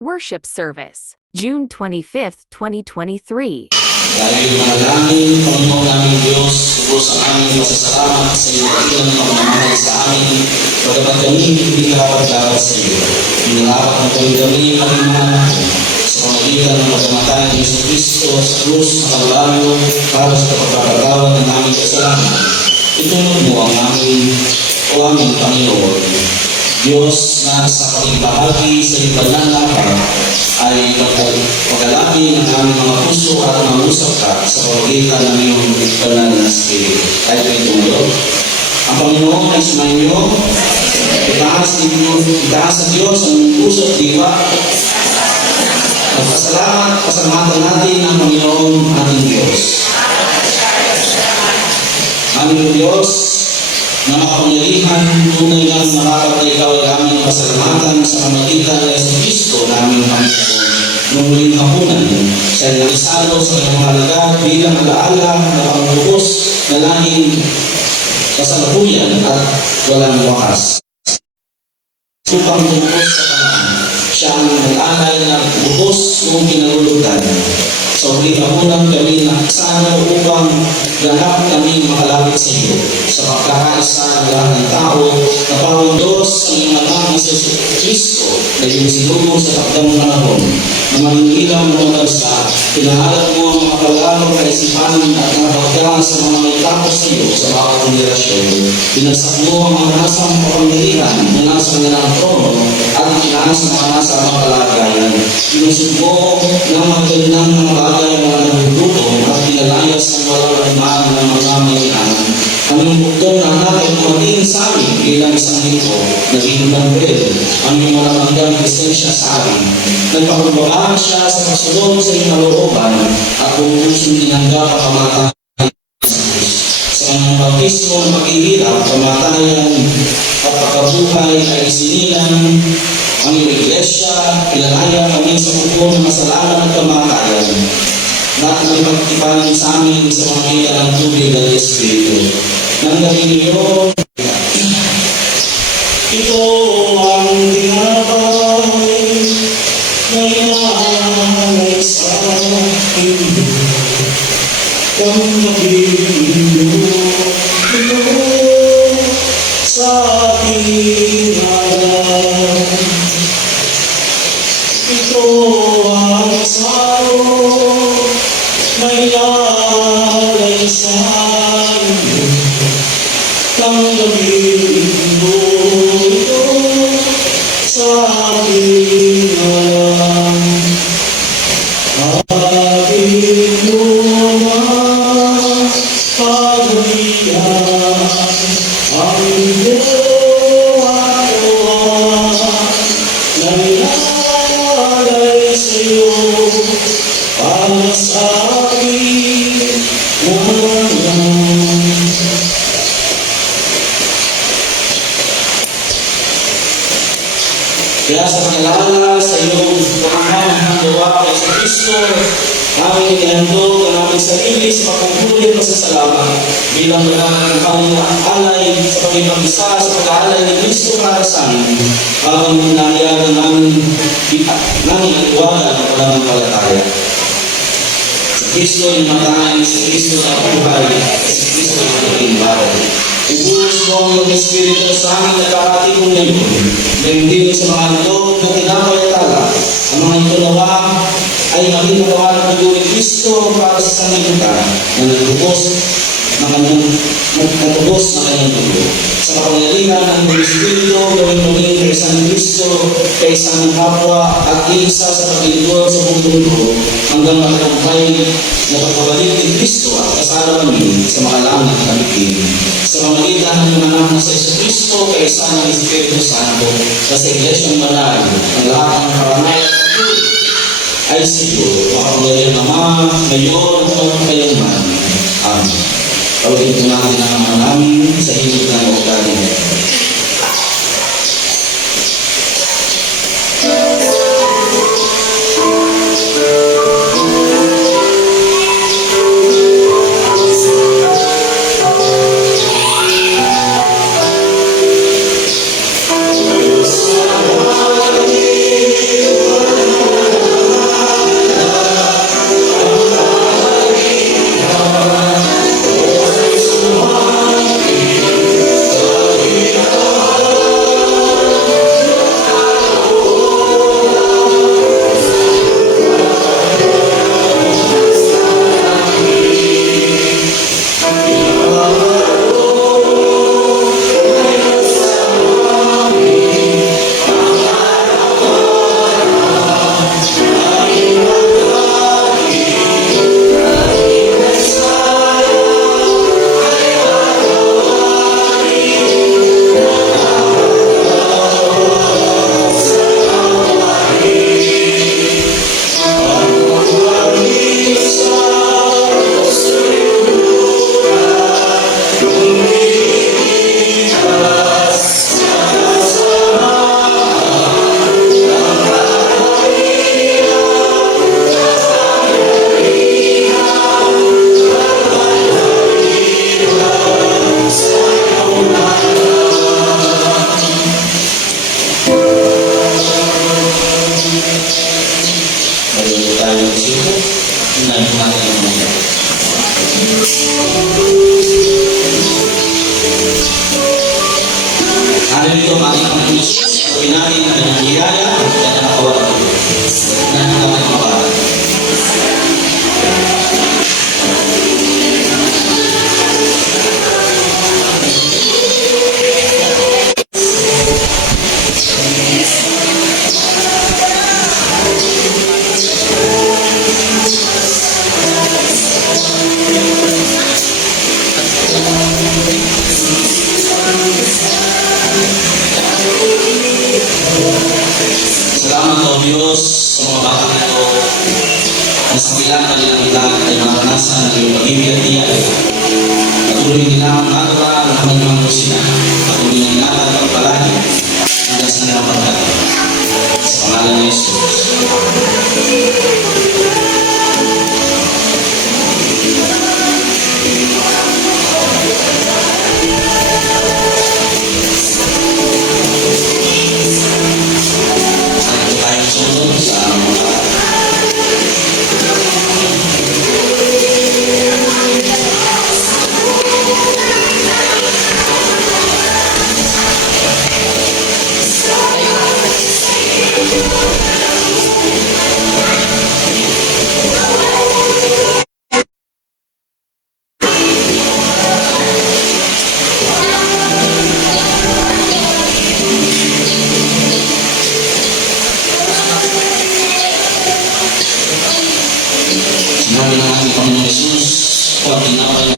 Worship Service, June 25, 2023. Dahil manalangin, Panginoon namin Diyos, ubos ang aming pasasalamat sa iyong dakilang pagmamahal sa amin, pagkapat kami hindi kapag-dapat sa iyo. Inilapag mo kami maging mga anak mo, sa pamagitan ng pagkamatay ni Yesu Cristo sa krus ng Kalbaryo para sa pagpapatawad ng aming kasalanan. Itunod mo ang aming Panginoon. Diyos na sa pakigbahagi sa iyong pagnanakap ay pag-alami ng aming mga puso at mangusap ka sa pamagitan ng iyong banal na Espiritu. Kahit may tumulog. Ang Panginoon ay sumainyo. Itaas sa Diyos ang puso at diwa. Magpasalamat, pasalamatan natin ang Panginoon ating Diyos. Aming Diyos, na makapangyarihan, tunay nga nakapatay ikaw ay aming pasalamatan sa pamagitan ng Yesu Cristo naming Panginoon. Nung muling hapunan, siya ay naisalo sa kanyang mahalaga bilang alaala na pangubos na lahing kasalukuyan at walang wakas. Upang tumubos sa kanan, siya ang nag-alay na bubos noong kinalulutan. Sa muling hapunan kami nakasano upang lahat kami makalapit sa iyo sa pagkakaisa ng lahat ng tao na parang Diyos ang iyong anak na si Yesu Cristo na iyong sinubong sa takdang panahon na maninilaw ng mga bansa. Pinahalat mo ang mga kalalong kaisipan at nakapagdaan sa mga may tapos sa iyo sa bawat henerasyon. Pinagsak mo ang mga nasang kapangyarihan na nasa kanilang trono at ikinaas ng mga nasa mga kalagayan. Pinusog mo ng magandang mga bagay na nagdudutong at pinalayas ng walang imaan ng mga mayayaman. Ang bugtong na anak ay tumating sa amin bilang isang lingko, naging Manuel, ang iyong malamanggang presensya sa amin. Nagpakumbabaan siya sa kasunod sa iyong kalooban at kung pusong tinanggap ang kamatay sa kanyang bautismo ng paghihirap, kamatayan at pagkabuhay ay isinilang ang iyong iglesia, pinalaya kami sa mundo ng kasalanan at kamatayan. Lahat ng ipagtipanin sa amin sa mga ng tubig at Espiritu. Nang gawin niyo, ito ang tinapay na inaalay sa akin. Tanggapin niyo ito sa ating harap. Ito ang saro may lalay sa iyo. Tanggapin mo ito sa ating harap. Ating lumapaglihan ang luwa-luwa na nilalay sa iyo para sa aking naman. Kaya sa pagkalala sa iyong pangangahang gawa kay sa Kristo, aming inihandog ang aming sarili sa pagpupuli at pasasalamat bilang alay sa pag-ibang-isa sa pag-aalay ni Kristo para sa amin, habang hinahayaan namin aliwala ng walang palataya. Sa Kristo ay matahan, sa Kristo na buhay, sa Kristo ay magiging bahay. Ibuhos mo ang iyong Espiritu sa amin na kakatikong ngayon, na hindi sa mga loob na tinapayatala, ang mga ito nawa ay maging nagawa ng dugo ni Kristo para sa sanlibutan na natubos na kanyang dugo. Sa kapangyarihan ng iyong Espiritu, gawin mo rin kay San Cristo, kay San Kapwa at isa sa paglingkod sa buong mundo hanggang matagumpay na pagbabalik ni Kristo at kasama kami sa makalangit na bigin. Sa pamagitan ng iyong anak na sa Yesu Cristo, kay San ng Espiritu Santo, na sa Iglesyang Banal, ang lahat ng karanay at pagpuli ay siyo, makapangyarihan Ama, ngayon at magkayamanan. Amen. Tawagin po natin ang mga namin sa himig ng Magdalena. na dapat mabarat. Salamat o Diyos sa mga bata nito na sa bilang kanilang edad ay maranasan ang iyong pag-ibig at tiyak. Patuloy nila ang mag-aral na manimang sila. Patuloy na nila ang pagpalagi hanggang sa nilang pagdating. Sa pangalan ni Jesus. Saan po tayong sumunod sa mga sinabi ng ating Panginoon Jesus, pag tinapay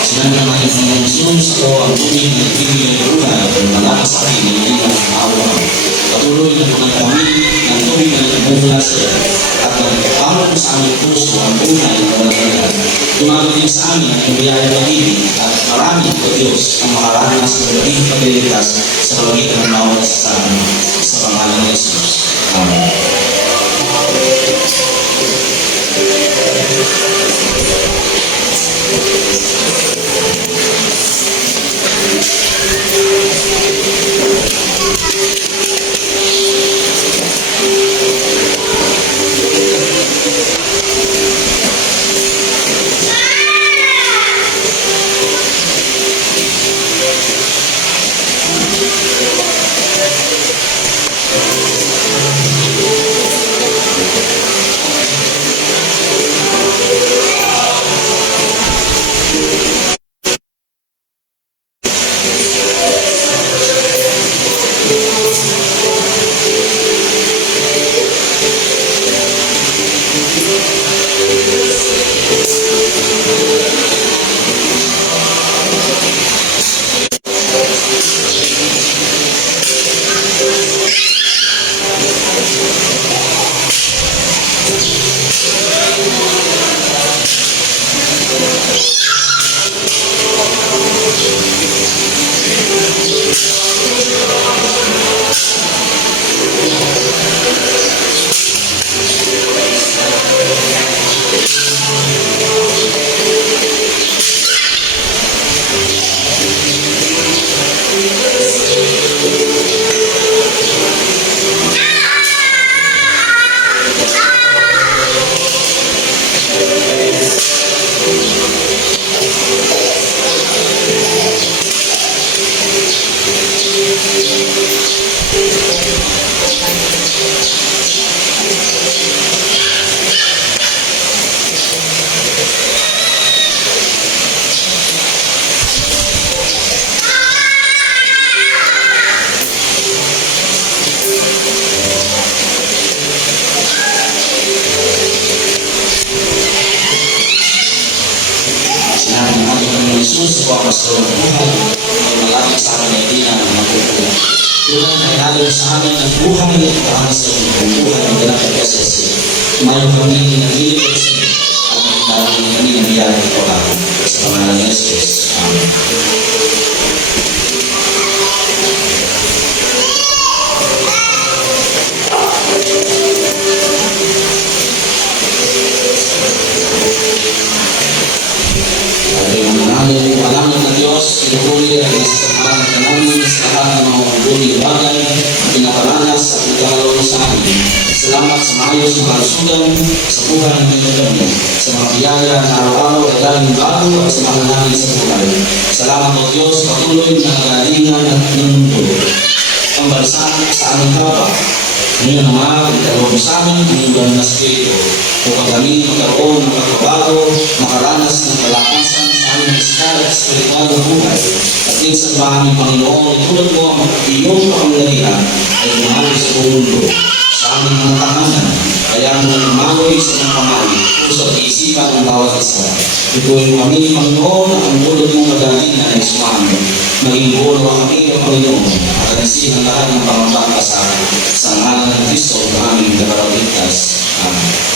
sinabi ng ating Panginoon Jesus, ako ang tubig na nagbibigay ng buhay, malakas sa akin ng iyong awa. Patuloy na mga kami ng tubig na nagbubula sa iyo at nagpapalong sa aming puso ang buhay na walang tumagot din sa amin ang biyaya ng ibig at maraming o Diyos ang makaranas ng maging pagliligtas sa pamagitan ng bawat sa amin. Sa pangalan ni Jesus. Amen. Jesus sa pagpastorang buhay ay malapit sa amin ay di na mapupunan. Tunay na inalala sa amin ang buhay at kahansan ng buhay ng pinagkakasasi. Mayo kami nagilip sa iyo at maraming kami nangyari ito ako. Sa pangalan ni Jesus. Amen. mabuting bagay na pinaparanas at nagkakaroon sa amin. Salamat sa maayos na kalusugan sa buhay ng pinagdamo, sa mga biyaya na araw-araw ay galing bago at sa mga namin sa buhay. Salamat o Diyos, patuloy na kagalingan at mundo. Ang bansa sa aming kapwa, ngayon naman, ikalawang sa amin ang ilang na spirito upang kami magkaroon ng pagbabago, makaranas ng kalakasan sa aming iskal at spiritual na buhay. At minsan ba aming Panginoon, tulad mo ang iyong kapangyarihan ay umali sa buong mundo, sa aming mga tahanan, kaya mo lumagoy sa mga kamay, puso at isipan ng bawat isa. Ituloy mo kami, Panginoon, at ang tulad mong magalingan ay sumami. Maging buo kami ng Panginoon at alisin ang lahat ng pangambang kasama sa ngalan ng Kristo na aming tagapagligtas. Amen.